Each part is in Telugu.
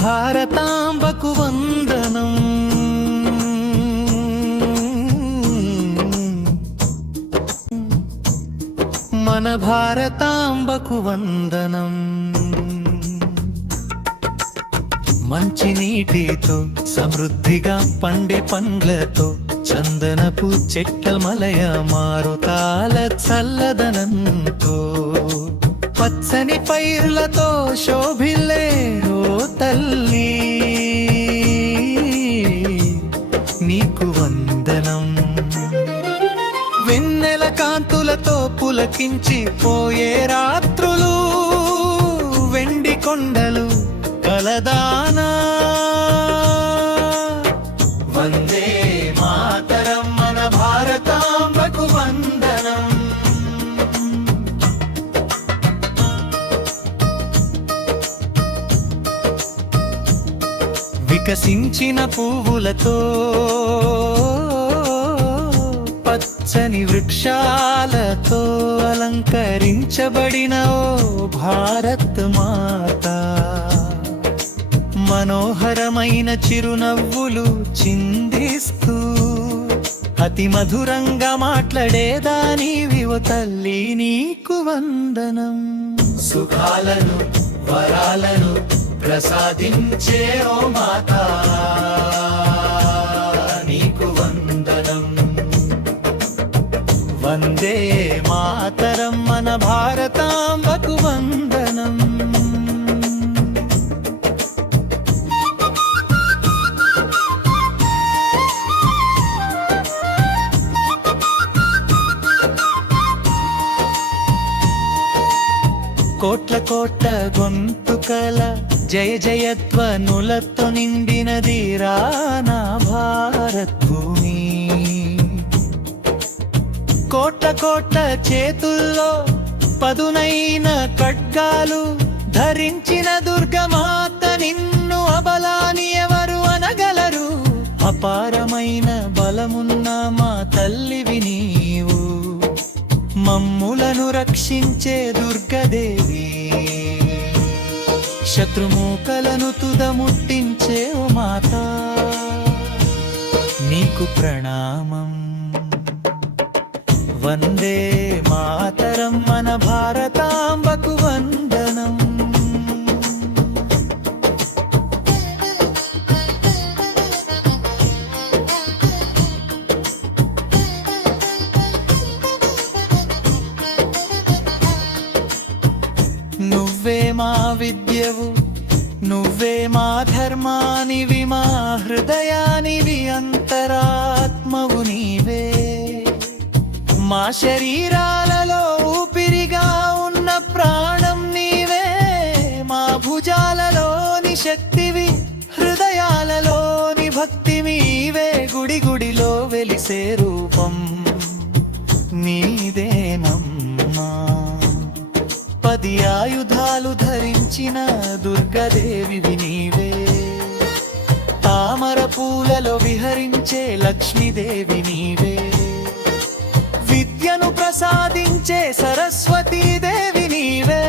భారతాంబకు వందనం. మన భారతాంబకు వందనం. మంచి నీటితో సమృద్ధిగా పండే పండ్లతో చందనపు చెట్ల మలయ మారుతాల చల్లదనంతో పచ్చని పైర్లతో శోభిల్లే ఓ తల్లి నీకు వందనం. వెన్నెల కాంతులతో పులకించి పోయే రాత్రులు వెండి కొండలు కలదానా. వందే మాతరం మన భారతాంబకు వందనం. వికసించిన పువ్వులతో పచ్చని వృక్షాలతో అలంకరించబడిన ఓ భారత్ మాత. మనోహరమైన చిరునవ్వులు చిందిస్తూ అతి మధురంగా మాట్లాడేదానివి ఓ తల్లి నీకు వందనం. సుఖాలను వరాలను ప్రసాదించే ఓ మాత నీకు వందనం. వందే మాతరం మన భారతాంబకు వందనం. కోట్ల కోట్ల గొంతుకల జయ జయధ్వనులతో నిండినది రానా భారత్ భూమి. కోట్ల కోట్ల చేతుల్లో పదునైన ఖడ్గాలు ధరించిన దుర్గమాత నిన్ను అబలాని ఎవరు అనగలరు. అపారమైన బలమున్న మా తల్లివి నీవు, మమ్ములను రక్షించే దుర్గదేవి. శత్రుమూకలను తుదముట్టించే ఓ మాత నీకు ప్రణామం. వందే మాతరం మన భారతాంబకు వందనం. నువ్వే మా విద్యవు, నువ్వే మా ధర్మానివి, మా హృదయానివి, అంతరాత్మవు నీవే. మా శరీరాలలో ఊపిరిగా ఉన్న ప్రాణం నీవే. మా భుజాలలోని శక్తివి, హృదయాలలోని భక్తివి నీవే. గుడి గుడిలో వెలిసే రూపం నీదేనమ్మా. 10 ఆయుధాలు ధరించిన దుర్గదేవివి నీవే. తామర పూలలో విహరించే లక్ష్మీదేవి నీవే. విద్యను ప్రసాదించే సరస్వతీదేవి నీవే.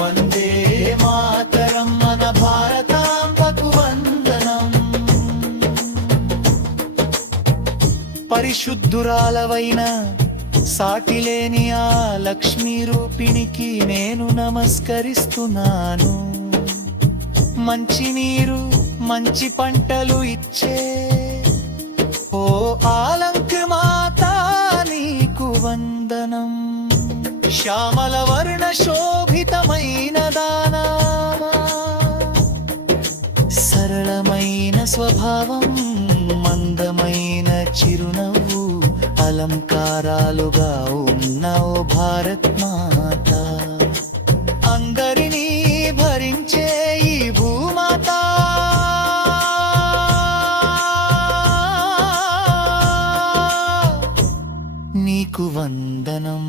వందే మాతరం మన భారతాంబకు వందనం. పరిశుద్ధురాలవైన సాటిలేని ఆ లక్ష్మీ రూపిణికి నేను నమస్కరిస్తున్నాను. మంచి నీరు మంచి పంటలు ఇచ్చే ఓ ఆలంక మాత నీకు వందనం. శ్యామల వర్ణ శోభితమైన దానా, సరళమైన స్వభావం, మందమైన చిరునవ్వు, అలంకారాలుగా ఉన్న ఓ భారత్ మాత. అందరినీ భరించే ఈ భూమాత నీకు వందనం.